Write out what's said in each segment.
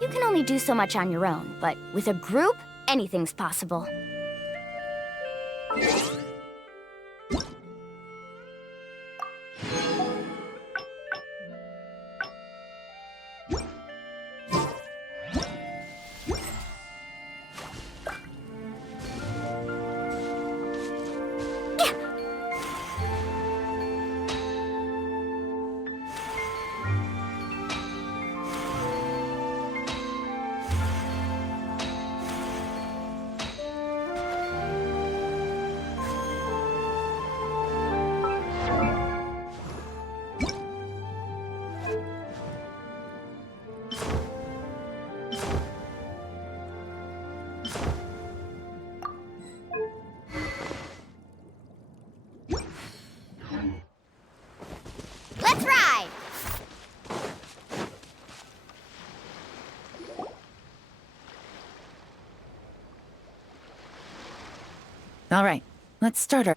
You can only do so much on your own, but with a group, anything's possible. Let's ride! All right, let's start our...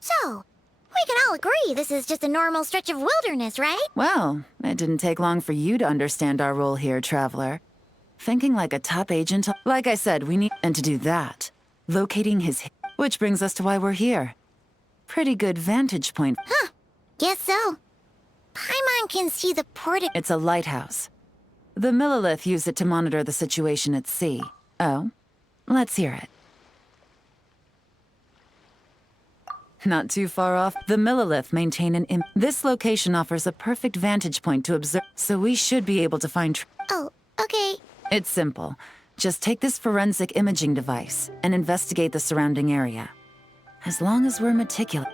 So, we can all agree this is just a normal stretch of wilderness, right? Well, it didn't take long for you to understand our role here, Traveler. Thinking like a top agent... Like I said, we need... And to do that, locating his... Which brings us to why we're here. Pretty good vantage point. Huh. Guess so. Paimon can see the port... It's a lighthouse. The Millilith used it to monitor the situation at sea. Oh? Let's hear it. Not too far off, the Millilith maintain an This location offers a perfect vantage point to observe, so we should be able to find Oh, okay. It's simple. Just take this forensic imaging device and investigate the surrounding area. As long as we're meticulous.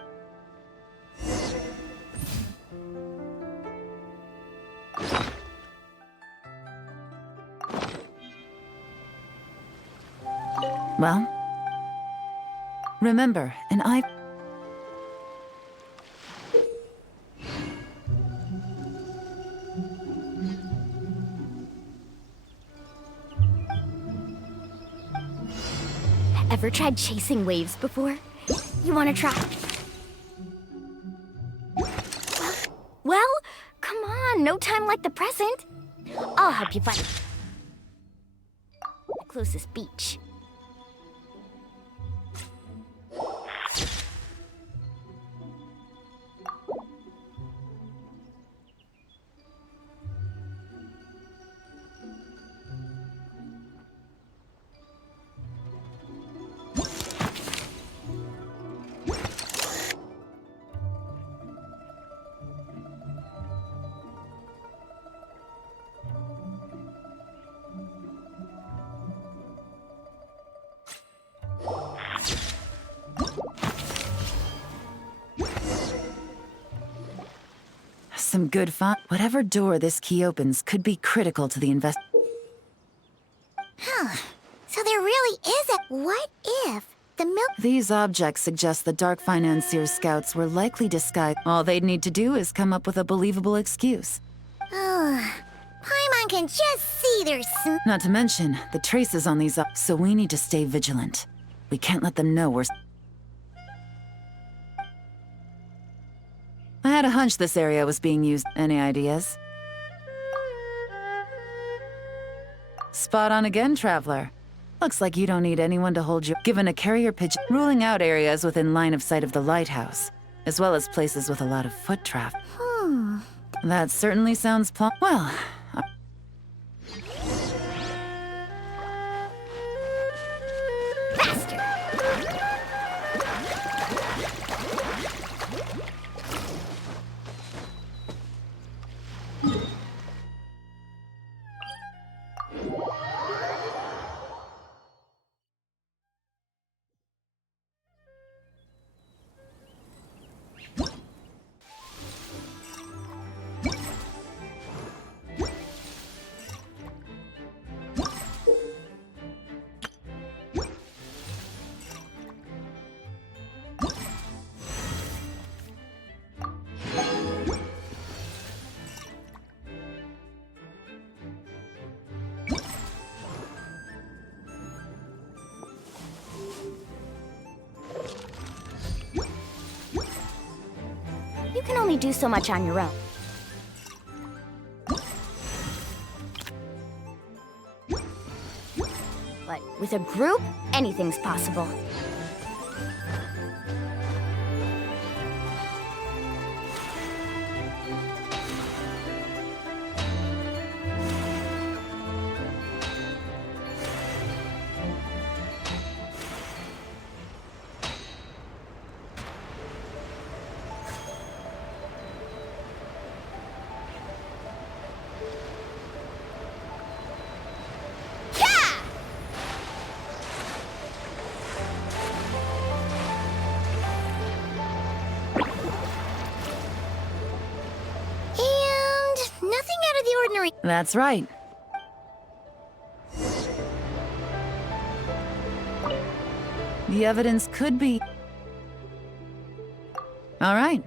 Well, remember, Ever tried chasing waves before? You wanna try? Well, come on, no time like the present. I'll help you find the closest beach. some good fun. Whatever door this key opens could be critical to the invest. Huh. So there really is a... What if the milk... These objects suggest the Dark Financier scouts were likely disguised. All they'd need to do is come up with a believable excuse. Paimon can just see their Not to mention, the traces on these so we need to stay vigilant. We can't let them know we're... I had a hunch this area was being used. Any ideas? Spot on again, Traveler. Looks like you don't need anyone to hold you. Given a carrier pigeon, ruling out areas within line of sight of the lighthouse, as well as places with a lot of foot traffic. That certainly sounds well. Faster! You can only do so much on your own. But with a group, anything's possible. Nothing out of the ordinary. That's right. The evidence could be... All right.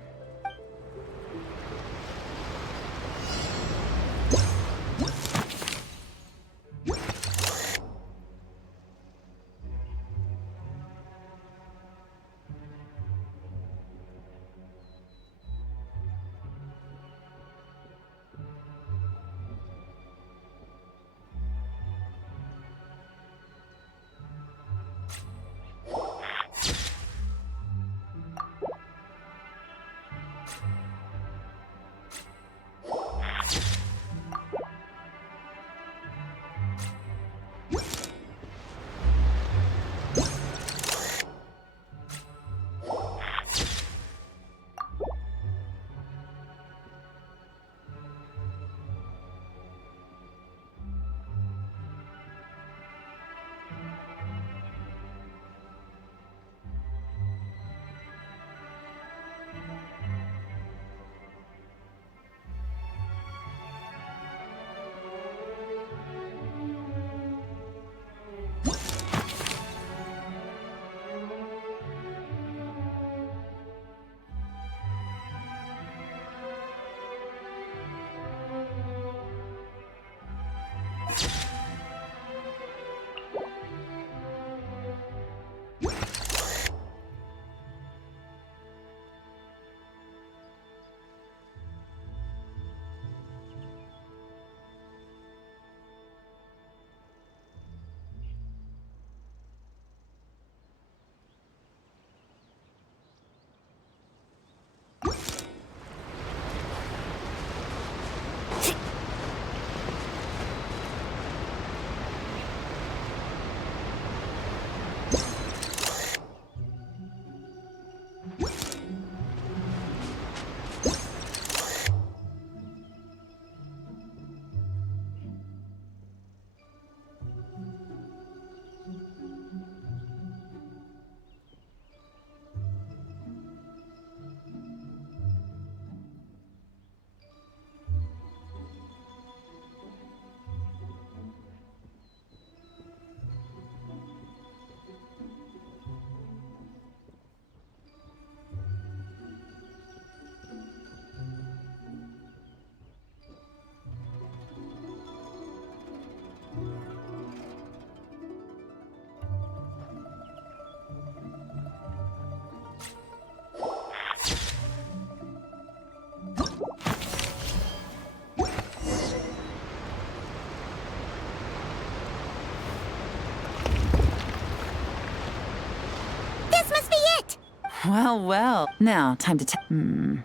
Well, well. Now, time to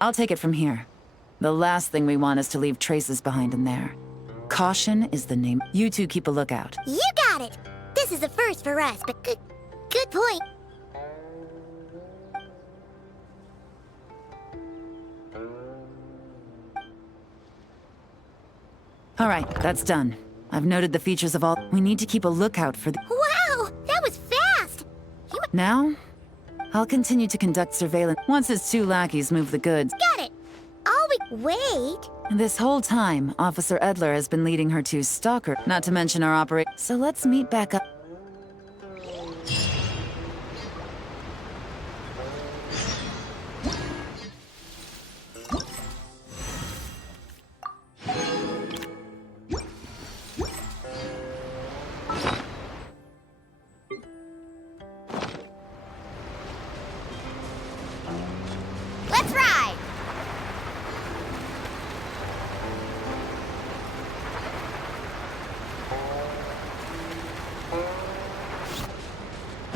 I'll take it from here. The last thing we want is to leave traces behind in there. Caution is the name. You two keep a lookout. You got it. This is a first for us, but good point. All right, that's done. I've noted the features of all. We need to keep a lookout for the... Wow, that was fast. Now, I'll continue to conduct surveillance once his two lackeys move the goods. Got it. Wait. This whole time, Officer Edler has been leading her two stalkers, not to mention our operator. So let's meet back up.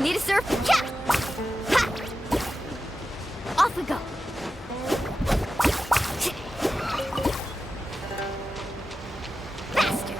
Need a surf? Yeah! Ha! Off we go. Faster!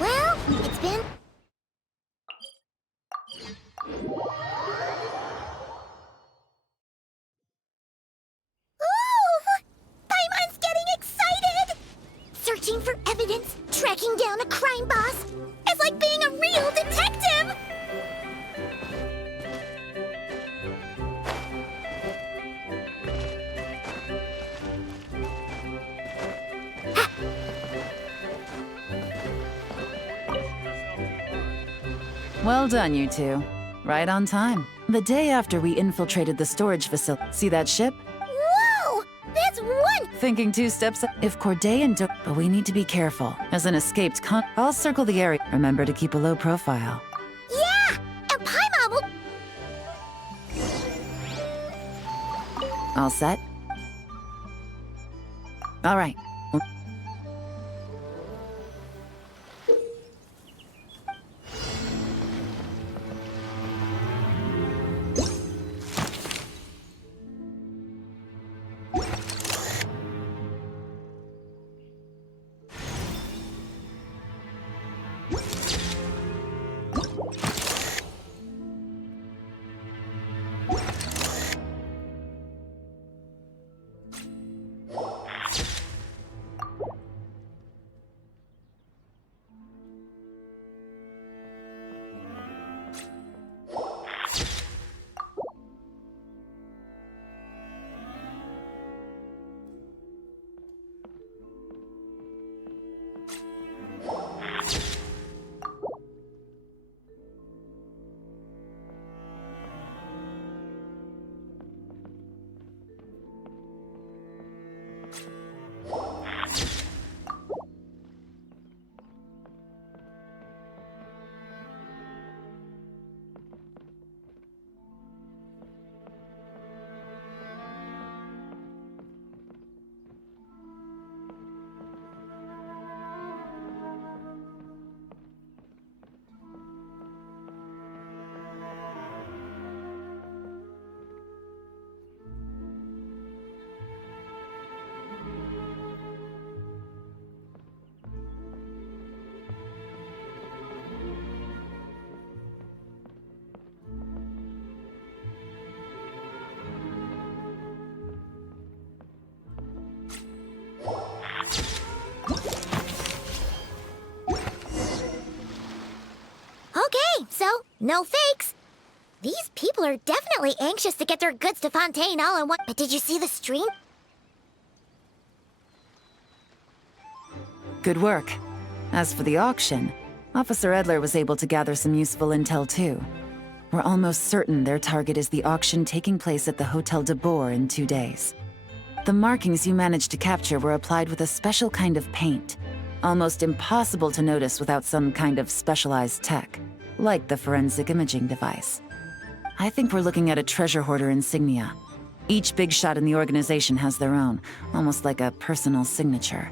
Well, it's been... Ooh! Paimon's getting excited! Searching for evidence, tracking down a crime boss. It's like being a real detective! Well done, you two. Right on time. The day after we infiltrated the storage facility. See that ship? Whoa! That's one... Thinking 2 steps. If Corday and but we need to be careful. As an escaped I'll circle the area. Remember to keep a low profile. Yeah! And Paimon will... All set? All right. Okay, so, no fakes. These people are definitely anxious to get their goods to Fontaine all in one... But did you see the stream? Good work. As for the auction, Officer Edler was able to gather some useful intel too. We're almost certain their target is the auction taking place at the Hotel de Boer in 2 days. The markings you managed to capture were applied with a special kind of paint, almost impossible to notice without some kind of specialized tech, like the forensic imaging device. I think we're looking at a treasure hoarder insignia. Each big shot in the organization has their own, almost like a personal signature.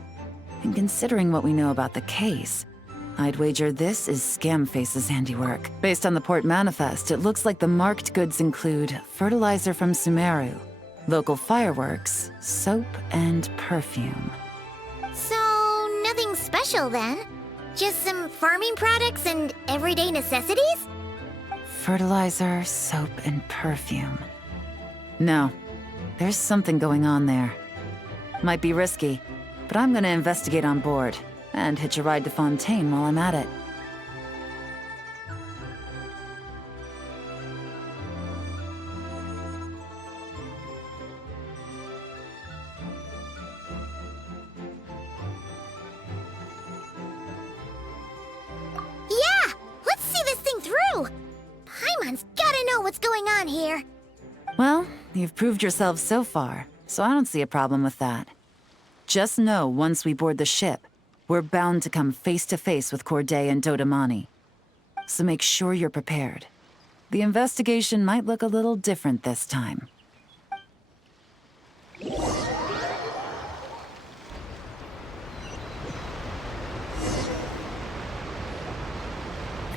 And considering what we know about the case, I'd wager this is Scamface's handiwork. Based on the port manifest, it looks like the marked goods include fertilizer from Sumeru, local fireworks, soap, and perfume. So, special then? Just some farming products and everyday necessities? Fertilizer, soap, and perfume. No, there's something going on there. Might be risky, but I'm gonna investigate on board and hitch a ride to Fontaine while I'm at it. Yeah! Let's see this thing through! Paimon's gotta know what's going on here. Well, you've proved yourself so far, so I don't see a problem with that. Just know once we board the ship, we're bound to come face to face with Corday and Dodamani. So make sure you're prepared. The investigation might look a little different this time.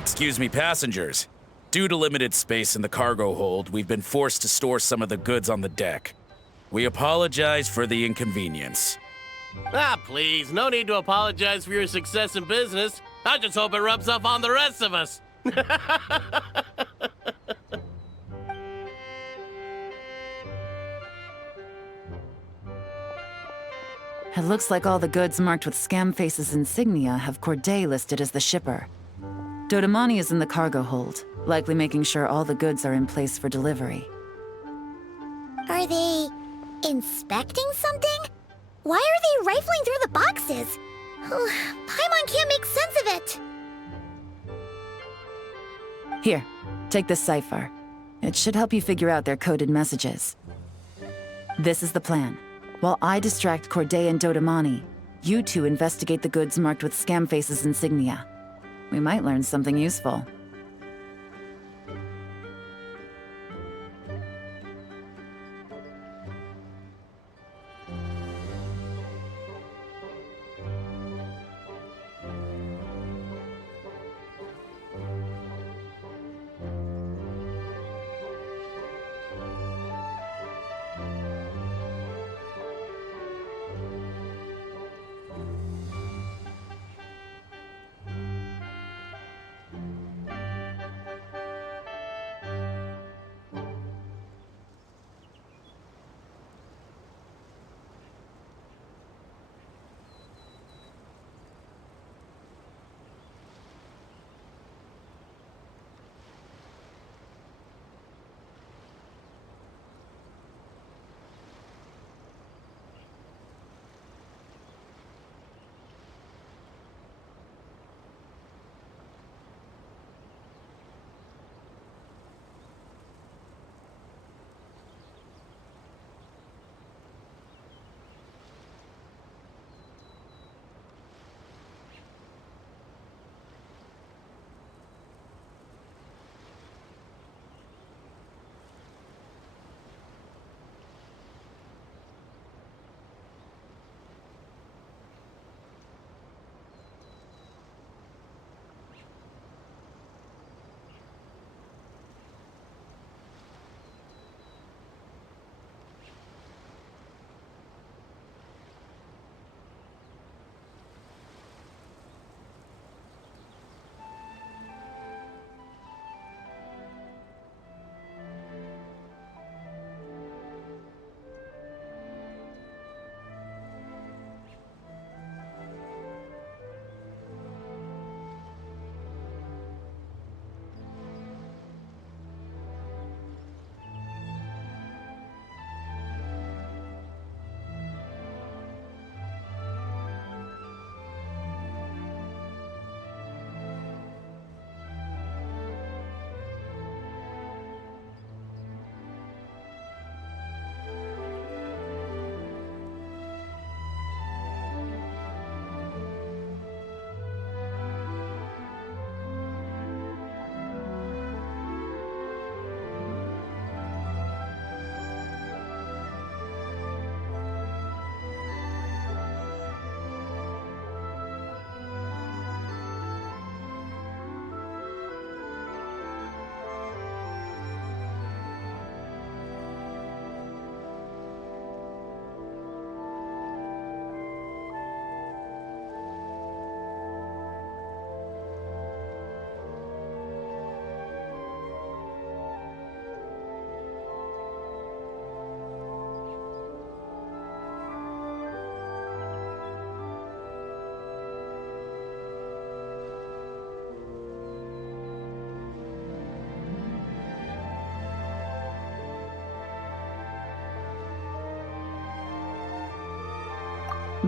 Excuse me, passengers. Due to limited space in the cargo hold, we've been forced to store some of the goods on the deck. We apologize for the inconvenience. Ah, please, no need to apologize for your success in business. I just hope it rubs off on the rest of us. It looks like all the goods marked with Scamface's insignia have Corday listed as the shipper. Dodamani is in the cargo hold, likely making sure all the goods are in place for delivery. Are they inspecting something? Why are they rifling through the boxes? Paimon can't make sense of it. Here, take this cipher. It should help you figure out their coded messages. This is the plan. While I distract Corday and Dodamani, you two investigate the goods marked with Scamface's insignia. We might learn something useful.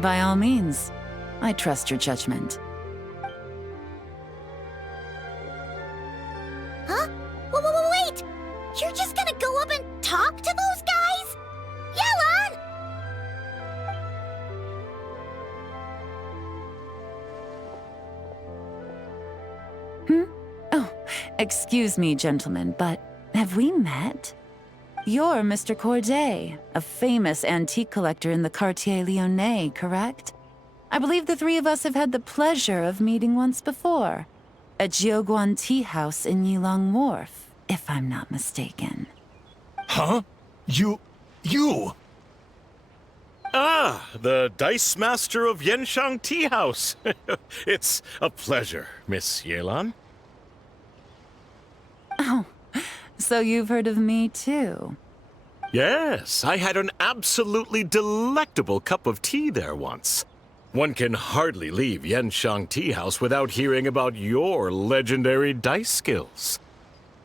By all means. I trust your judgment. Huh? Wait! You're just gonna go up and talk to those guys? Yelan! Oh, excuse me, gentlemen, but have we met? You're Mr. Corday, a famous antique collector in the Quartier Lyonnais, correct? I believe the three of us have had the pleasure of meeting once before, at Jiuguan Tea House in Yilong Wharf, if I'm not mistaken. Huh? You... Ah, the Dice Master of Yenshang Tea House. It's a pleasure, Miss Yelan. Oh, so you've heard of me too? Yes, I had an absolutely delectable cup of tea there once. One can hardly leave Yenshang Tea House without hearing about your legendary dice skills.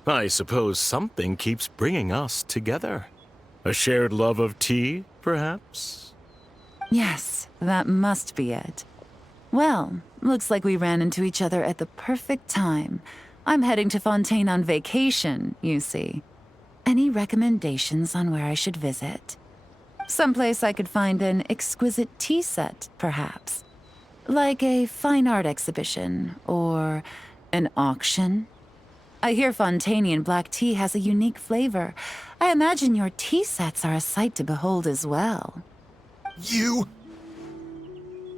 I suppose something keeps bringing us together. A shared love of tea, perhaps? Yes, that must be it. Well, looks like we ran into each other at the perfect time. I'm heading to Fontaine on vacation, you see. Any recommendations on where I should visit? Someplace I could find an exquisite tea set, perhaps. Like a fine art exhibition, or an auction. I hear Fontainian black tea has a unique flavor. I imagine your tea sets are a sight to behold as well. You...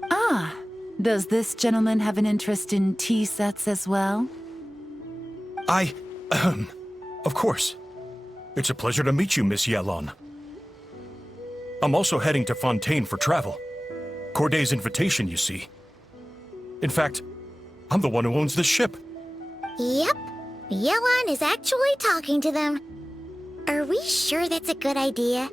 Ah, does this gentleman have an interest in tea sets as well? Of course. It's a pleasure to meet you, Miss Yelan. I'm also heading to Fontaine for travel. Corday's invitation, you see. In fact, I'm the one who owns the ship. Yep. Yelan is actually talking to them. Are we sure that's a good idea?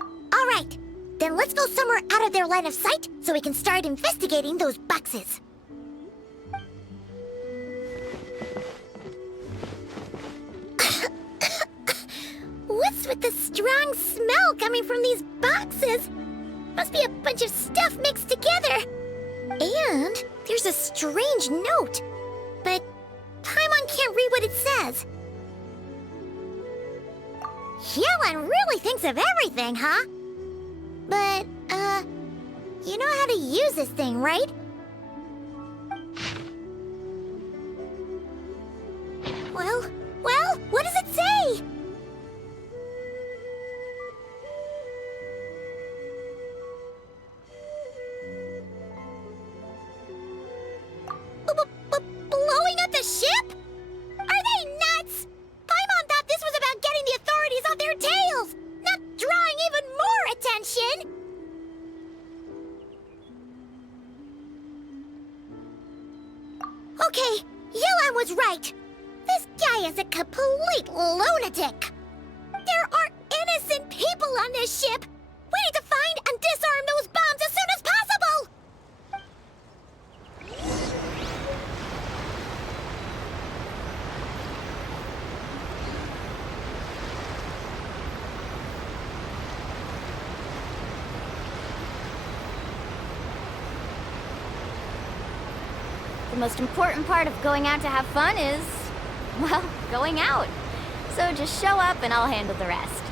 All right. Then let's go somewhere out of their line of sight so we can start investigating those boxes. What's with the strong smell coming from these boxes? Must be a bunch of stuff mixed together. And there's a strange note. But Paimon can't read what it says. Yelan really thinks of everything, huh? But, you know how to use this thing, right? Well, what does it say? Blowing up the ship? Are they nuts? Paimon thought this was about getting the authorities off their tails, not drawing even more attention. Okay, Yelan was right. This guy is a complete lunatic. There are innocent people on this ship. We need to find and disarm those bombs as soon as possible. The most important part of going out to have fun is, well, going out. So just show up and I'll handle the rest.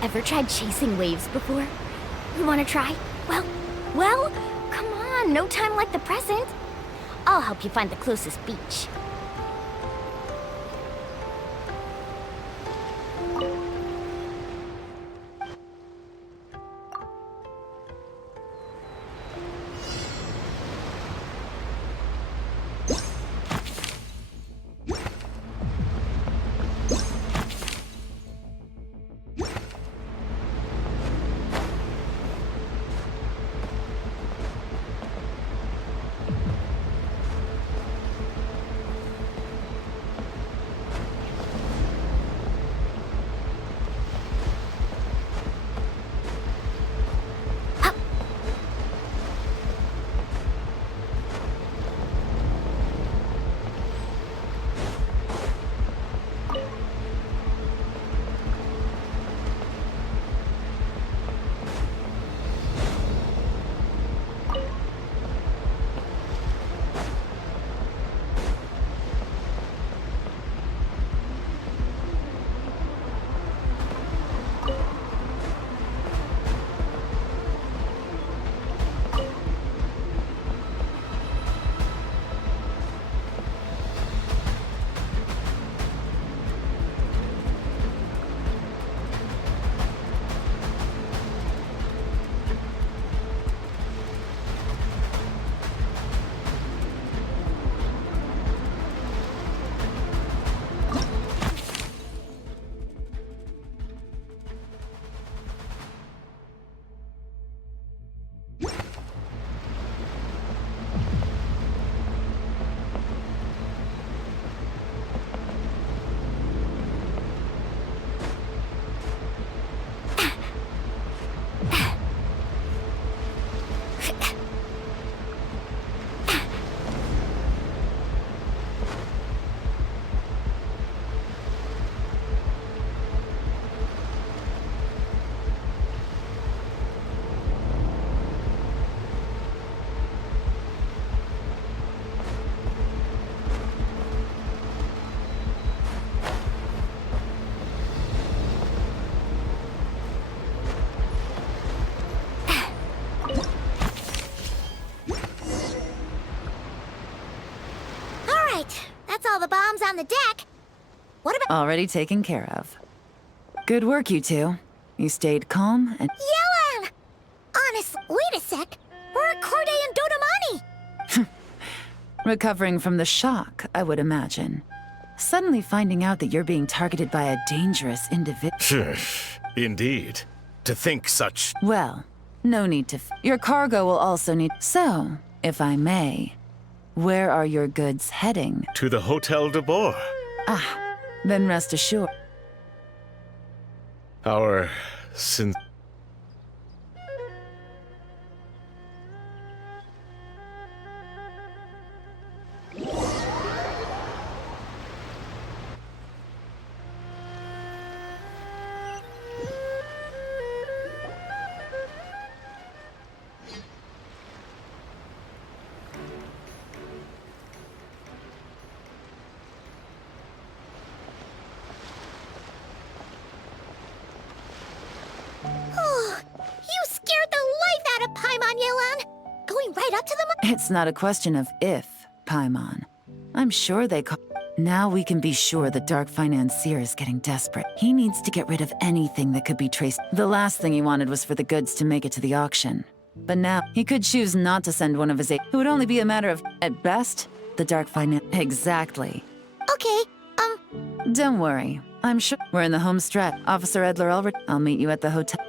Ever tried chasing waves before? You want to try? Well, come on, no time like the present. I'll help you find the closest beach. all the bombs on the deck. What about Already taken care of. Good work, you two. You stayed calm and... Yelan? Honest, wait a sec. We're Corday and Dodamani. Recovering from the shock, I would imagine. Suddenly finding out that you're being targeted by a dangerous individual. Indeed. To think such... Well, no need to... Your cargo will also need... So, if I may, where are your goods heading? To the Hotel de Boer. Then rest assured. Our... You scared the life out of Paimon, Yelan. Going right up to them? It's not a question of if, Paimon. I'm sure they call... Now we can be sure the Dark Financier is getting desperate. He needs to get rid of anything that could be traced. The last thing he wanted was for the goods to make it to the auction. But now, he could choose not to send one of his... It would only be a matter of, at best, the Dark Exactly. Okay, Don't worry. I'm sure... We're in the home stretch. Officer Edler Ulrich, I'll meet you at the hotel.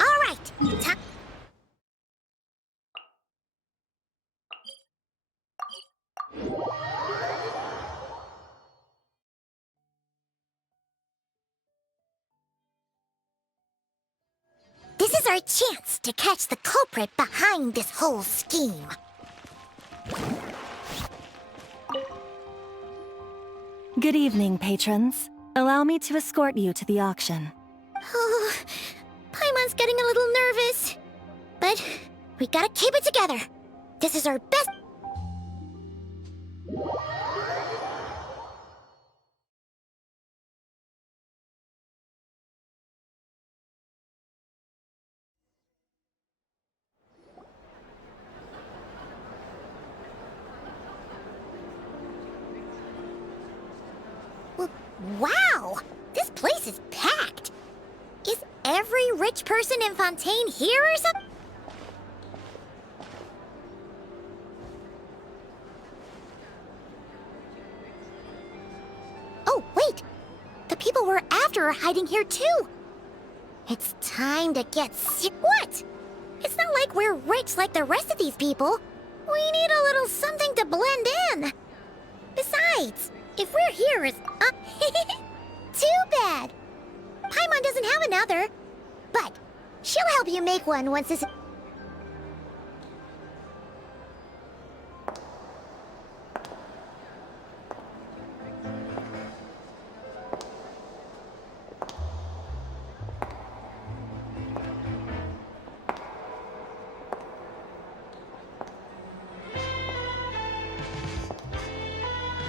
all right. This is our chance to catch the culprit behind this whole scheme. Good evening, patrons. Allow me to escort you to the auction. Oh, Paimon's getting a little nervous. But we gotta keep it together. This is our best... Wow! This place is packed! Is every rich person in Fontaine here or something? Oh, wait! The people we're after are hiding here too! It's time to get What? It's not like we're rich like the rest of these people. We need a little something to blend in. Besides, if we're here is... Too bad. Paimon doesn't have another. But she'll help you make one once this...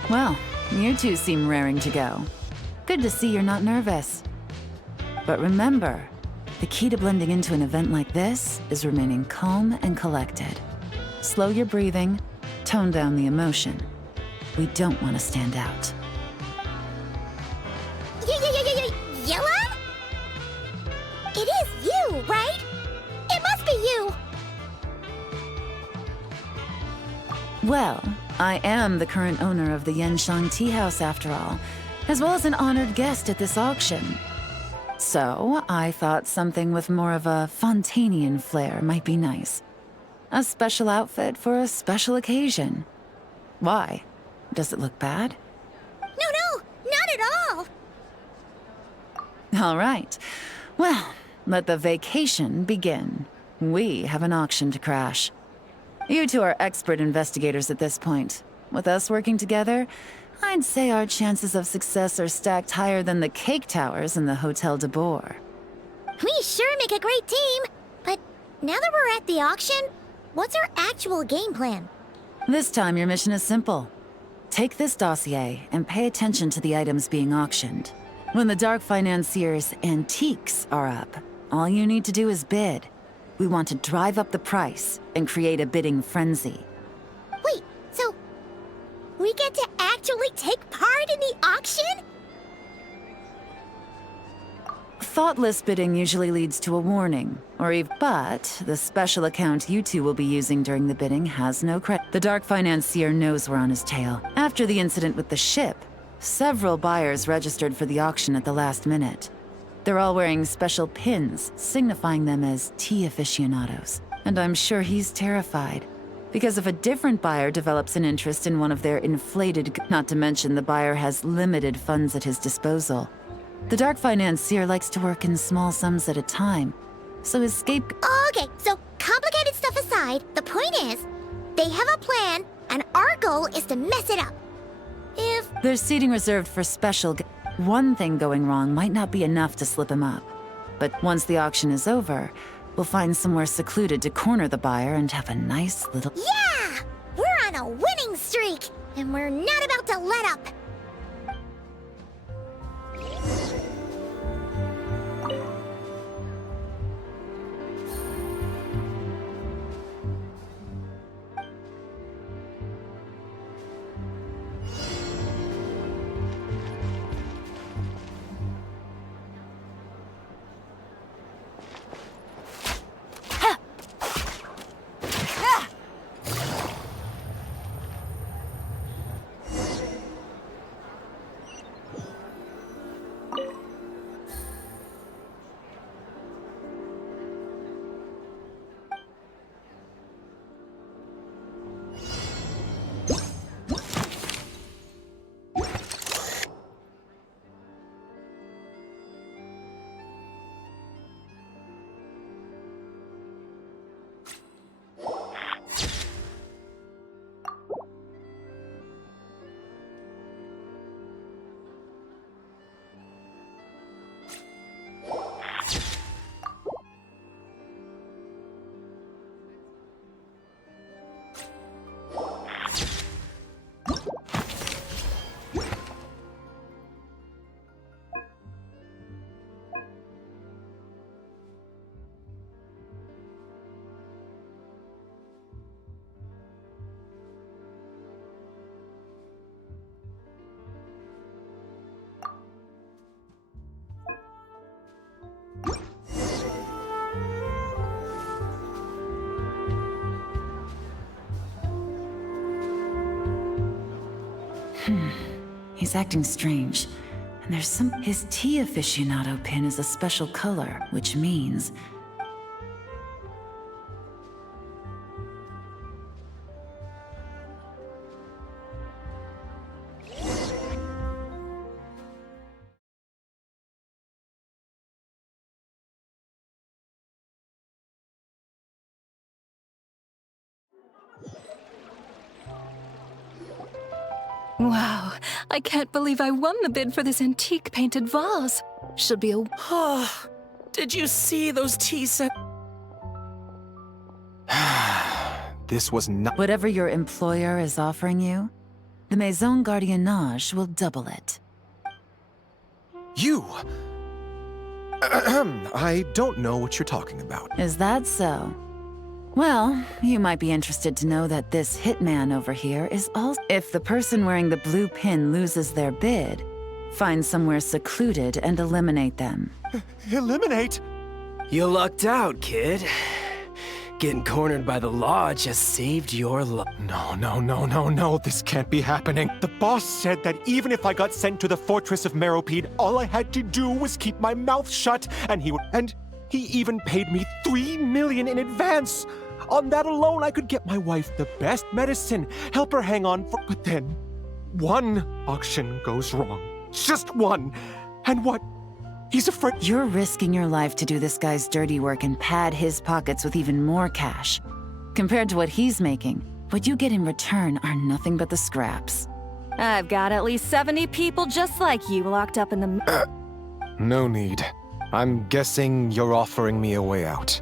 Well, you two seem raring to go. Good to see you're not nervous. But remember, the key to blending into an event like this is remaining calm and collected. Slow your breathing, tone down the emotion. We don't want to stand out. Yellow? It is you, right? It must be you! Well, I am the current owner of the Yenshang Tea House after all, as well as an honored guest at this auction. So, I thought something with more of a Fontanian flair might be nice. A special outfit for a special occasion. Why? Does it look bad? No, not at all! All right. Well, let the vacation begin. We have an auction to crash. You two are expert investigators at this point. With us working together, I'd say our chances of success are stacked higher than the cake towers in the Hotel de Boer. We sure make a great team! But now that we're at the auction, what's our actual game plan? This time your mission is simple. Take this dossier and pay attention to the items being auctioned. When the Dark Financier's antiques are up, all you need to do is bid. We want to drive up the price and create a bidding frenzy. Wait, so we get to actually take part in the auction? Thoughtless bidding usually leads to a warning, but the special account you two will be using during the bidding has no credit. The Dark Financier knows we're on his tail. After the incident with the ship, several buyers registered for the auction at the last minute. They're all wearing special pins, signifying them as tea aficionados. And I'm sure he's terrified. Because if a different buyer develops an interest in one of their inflated, not to mention the buyer has limited funds at his disposal. The Dark Financier likes to work in small sums at a time, so his Okay, so complicated stuff aside, the point is, they have a plan, and our goal is to mess it up. There's seating reserved for special one thing going wrong might not be enough to slip him up. But once the auction is over, we'll find somewhere secluded to corner the buyer and have a nice little... Yeah! We're on a winning streak, and we're not about to let up. He's acting strange. And there's his tea aficionado pin is a special color, which means... Wow, I can't believe I won the bid for this antique painted vase. Should be a... Oh, did you see those tea set? This was not... Whatever your employer is offering you, the Maison Gardiennage will double it. You! I don't know what you're talking about. Is that so? Well, you might be interested to know that this hitman over here is also... If the person wearing the blue pin loses their bid, find somewhere secluded and eliminate them. Eliminate? You lucked out, kid. Getting cornered by the law just saved your life. No, this can't be happening. The boss said that even if I got sent to the fortress of Meropede, all I had to do was keep my mouth shut, and he even paid me $3 million in advance. On that alone, I could get my wife the best medicine, help her hang on for... But then, one auction goes wrong. Just one. And what? He's afraid... You're risking your life to do this guy's dirty work and pad his pockets with even more cash. Compared to what he's making, what you get in return are nothing but the scraps. I've got at least 70 people just like you locked up in the... No need. I'm guessing you're offering me a way out.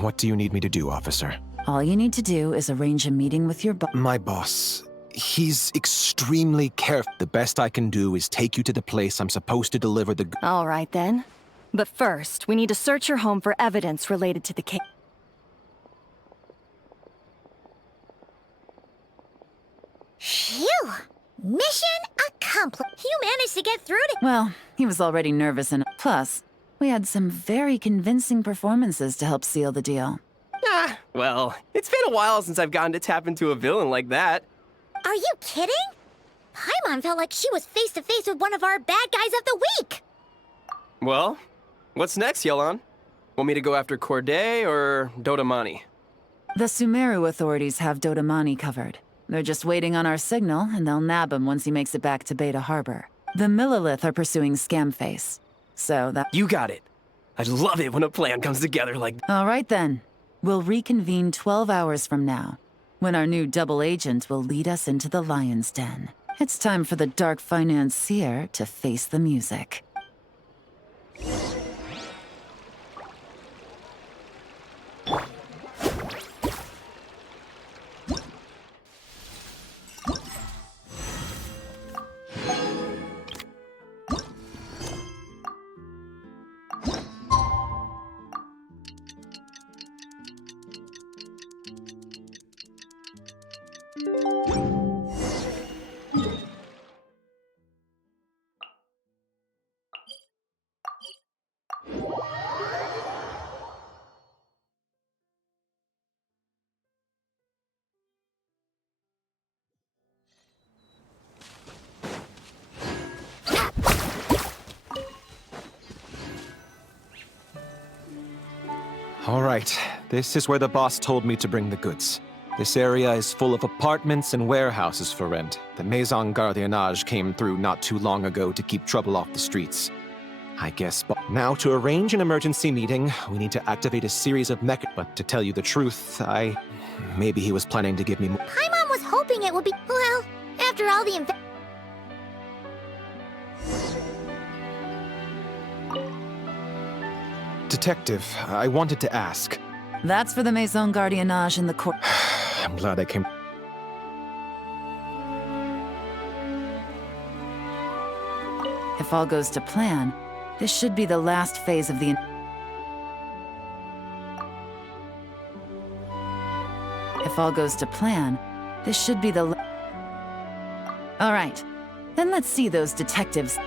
What do you need me to do, officer? All you need to do is arrange a meeting with your My boss. He's extremely careful. The best I can do is take you to the place I'm supposed to deliver the... All right, then. But first, we need to search your home for evidence related to the case. Phew! Mission accomplished. You managed to get through to... Well, he was already nervous and... Plus, we had some very convincing performances to help seal the deal. Well, it's been a while since I've gotten to tap into a villain like that. Are you kidding? Paimon felt like she was face to face with one of our bad guys of the week. Well, what's next, Yelan? Want me to go after Corday or Dodamani? The Sumeru authorities have Dodamani covered. They're just waiting on our signal, and they'll nab him once he makes it back to Beta Harbor. The Millilith are pursuing Scamface. So that... You got it. I love it when a plan comes together like... All right, then. We'll reconvene 12 hours from now, when our new double agent will lead us into the Lion's Den. It's time for the dark financier to face the music. All right, this is where the boss told me to bring the goods. This area is full of apartments and warehouses for rent. The Maison Gardiennage came through not too long ago to keep trouble off the streets. I guess, but now to arrange an emergency meeting, we need to activate a series of mech... But to tell you the truth, maybe he was planning to give me more... Paimon was hoping it would be... Well, after all the... Detective, I wanted to ask. That's for the Maison Gardiennage in the court. I'm glad I came... If all goes to plan, this should be the last phase of the... If all goes to plan, this should be the... All right, then let's see those detectives.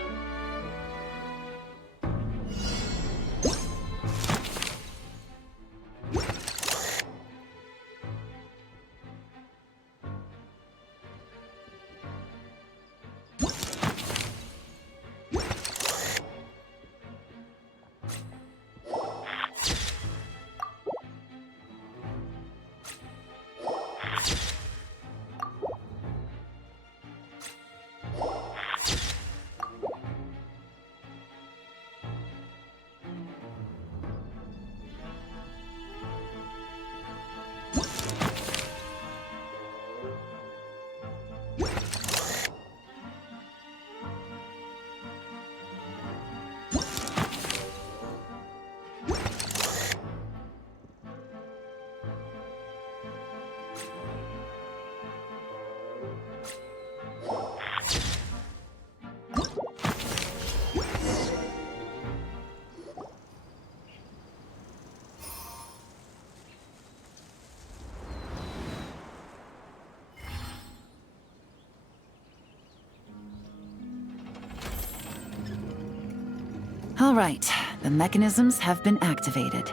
All right, the mechanisms have been activated.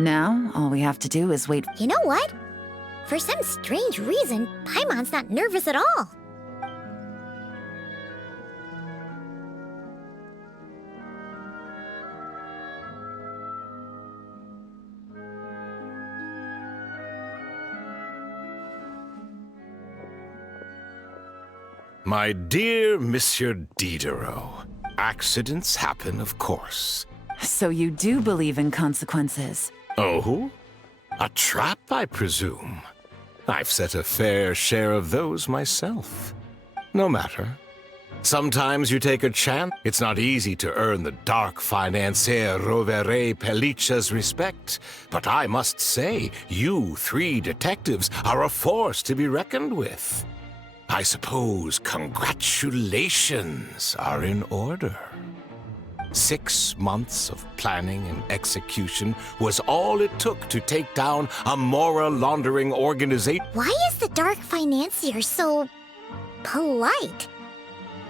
Now, all we have to do is wait. You know what? For some strange reason, Paimon's not nervous at all. My dear Monsieur Diderot, accidents happen, of course. So you do believe in consequences? Oh? A trap, I presume. I've set a fair share of those myself. No matter. Sometimes you take a chance. It's not easy to earn the dark financier Rovere Pelliccia's respect, but I must say, you three detectives are a force to be reckoned with. I suppose congratulations are in order. 6 months of planning and execution was all it took to take down a moral laundering organization. Why is the dark financier so polite?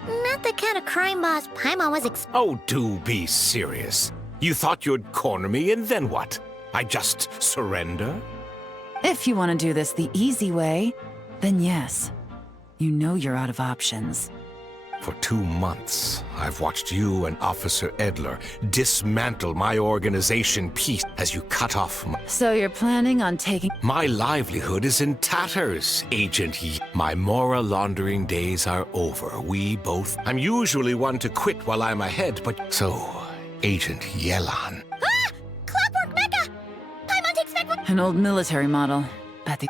Not the kind of crime boss Paimon was Oh, do be serious. You thought you'd corner me, and then what? I just surrender? If you want to do this the easy way, then yes. You know you're out of options. For 2 months, I've watched you and Officer Edler dismantle my organization piece as you cut off my... So you're planning on taking... My livelihood is in tatters, Agent Yi. My moral laundering days are over. We both... I'm usually one to quit while I'm ahead, but... So, Agent Yelan... Ah! Clockwork Mecha! Paimon takes back... An old military model.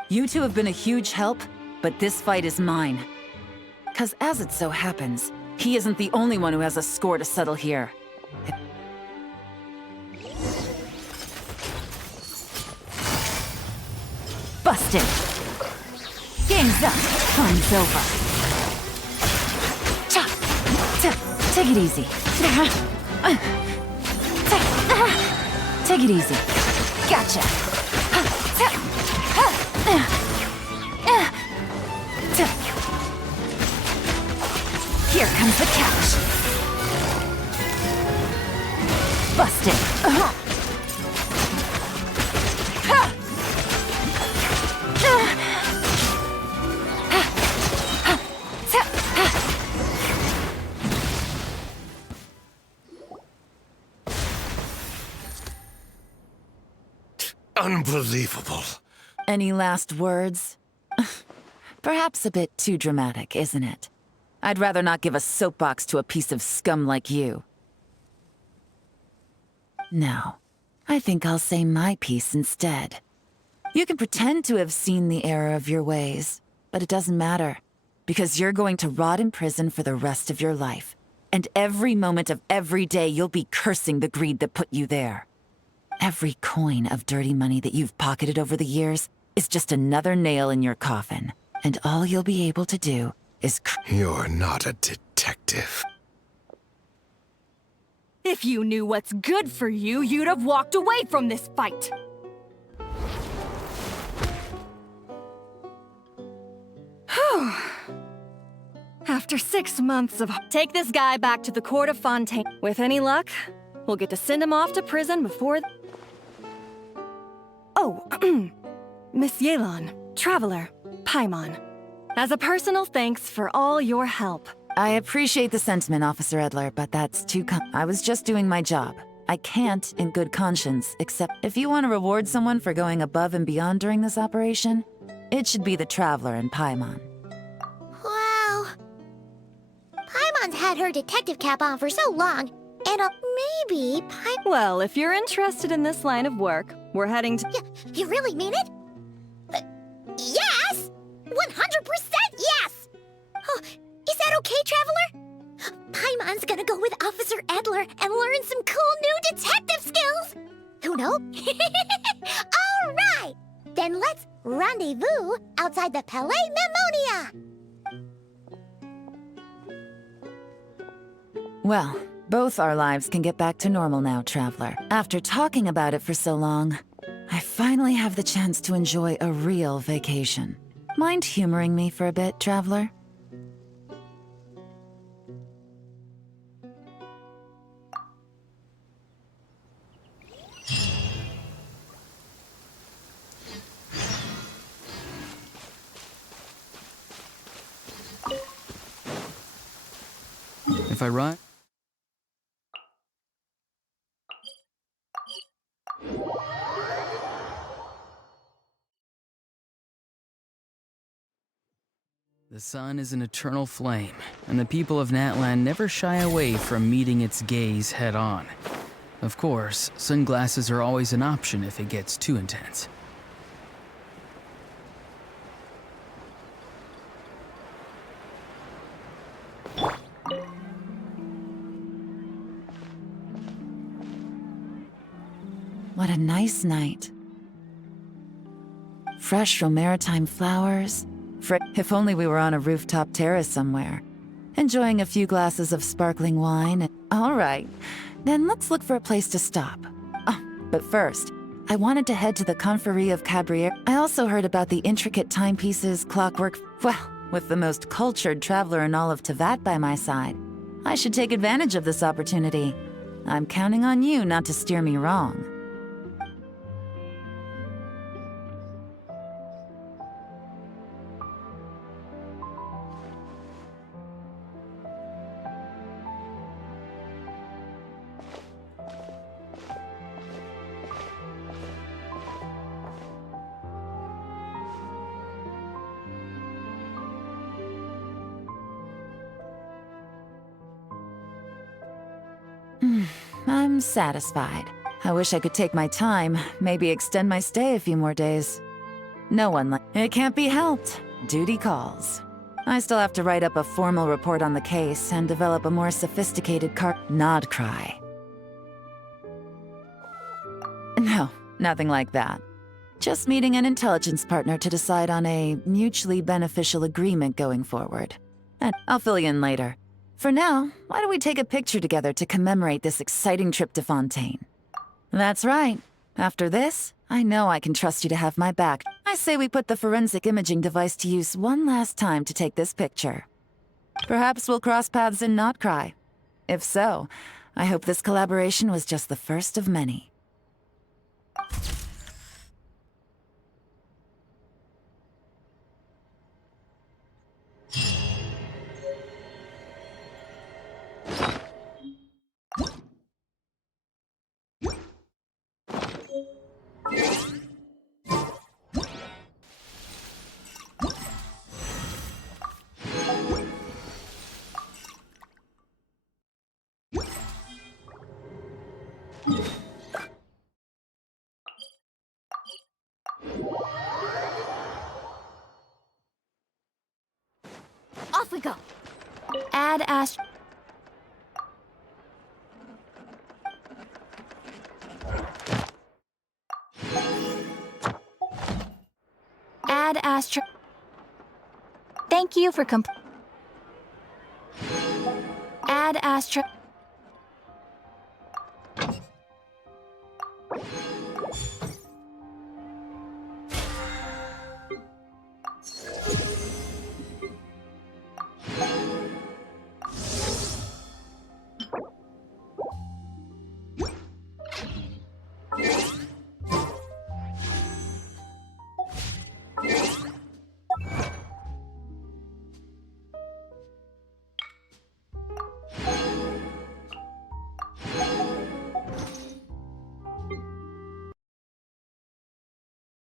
You two have been a huge help, but this fight is mine. 'Cause as it so happens, he isn't the only one who has a score to settle here. Busted! Game's up. Fun's over. Take it easy. Take it easy. Gotcha. Here comes the catch. Busted. Unbelievable. Any last words? Perhaps a bit too dramatic, isn't it? I'd rather not give a soapbox to a piece of scum like you. No, I think I'll say my piece instead. You can pretend to have seen the error of your ways, but it doesn't matter, because you're going to rot in prison for the rest of your life. And every moment of every day you'll be cursing the greed that put you there. Every coin of dirty money that you've pocketed over the years is just another nail in your coffin. And all you'll be able to do is... You're not a detective. If you knew what's good for you, you'd have walked away from this fight. Whew. After 6 months of... Take this guy back to the court of Fontaine. With any luck, we'll get to send him off to prison before... Oh, Miss Yelan, Traveler, Paimon. As a personal thanks for all your help. I appreciate the sentiment, Officer Edler, but that's too I was just doing my job. I can't, in good conscience, accept... If you want to reward someone for going above and beyond during this operation, it should be the Traveler and Paimon. Wow. Paimon's had her detective cap on for so long, and maybe Well, if you're interested in this line of work, we're heading to... You really mean it? Yes! 100% yes! Oh, is that okay, Traveler? Paimon's gonna go with Officer Edler and learn some cool new detective skills! Who knows? All right! Then let's rendezvous outside the Palais Memonia! Well, both our lives can get back to normal now, Traveler. After talking about it for so long, I finally have the chance to enjoy a real vacation. Mind humoring me for a bit, Traveler? If I run... The sun is an eternal flame, and the people of Natlan never shy away from meeting its gaze head-on. Of course, sunglasses are always an option if it gets too intense. What a nice night. Fresh from maritime flowers. If only we were on a rooftop terrace somewhere, enjoying a few glasses of sparkling wine. All right, then let's look for a place to stop. Oh, but first, I wanted to head to the Confrérie of Cabrières. I also heard about the intricate timepieces, clockwork. Well, with the most cultured traveler in all of Tevat by my side, I should take advantage of this opportunity. I'm counting on you not to steer me wrong. I'm satisfied. I wish I could take my time, maybe extend my stay a few more days. No one It can't be helped. Duty calls. I still have to write up a formal report on the case and develop a more sophisticated nod cry. No, nothing like that. Just meeting an intelligence partner to decide on a mutually beneficial agreement going forward. And I'll fill you in later. For now, why don't we take a picture together to commemorate this exciting trip to Fontaine? That's right. After this, I know I can trust you to have my back. I say we put the forensic imaging device to use one last time to take this picture. Perhaps we'll cross paths in Not Cry. If so, I hope this collaboration was just the first of many. Off we go. Add Astra. Thank you for Add Astra.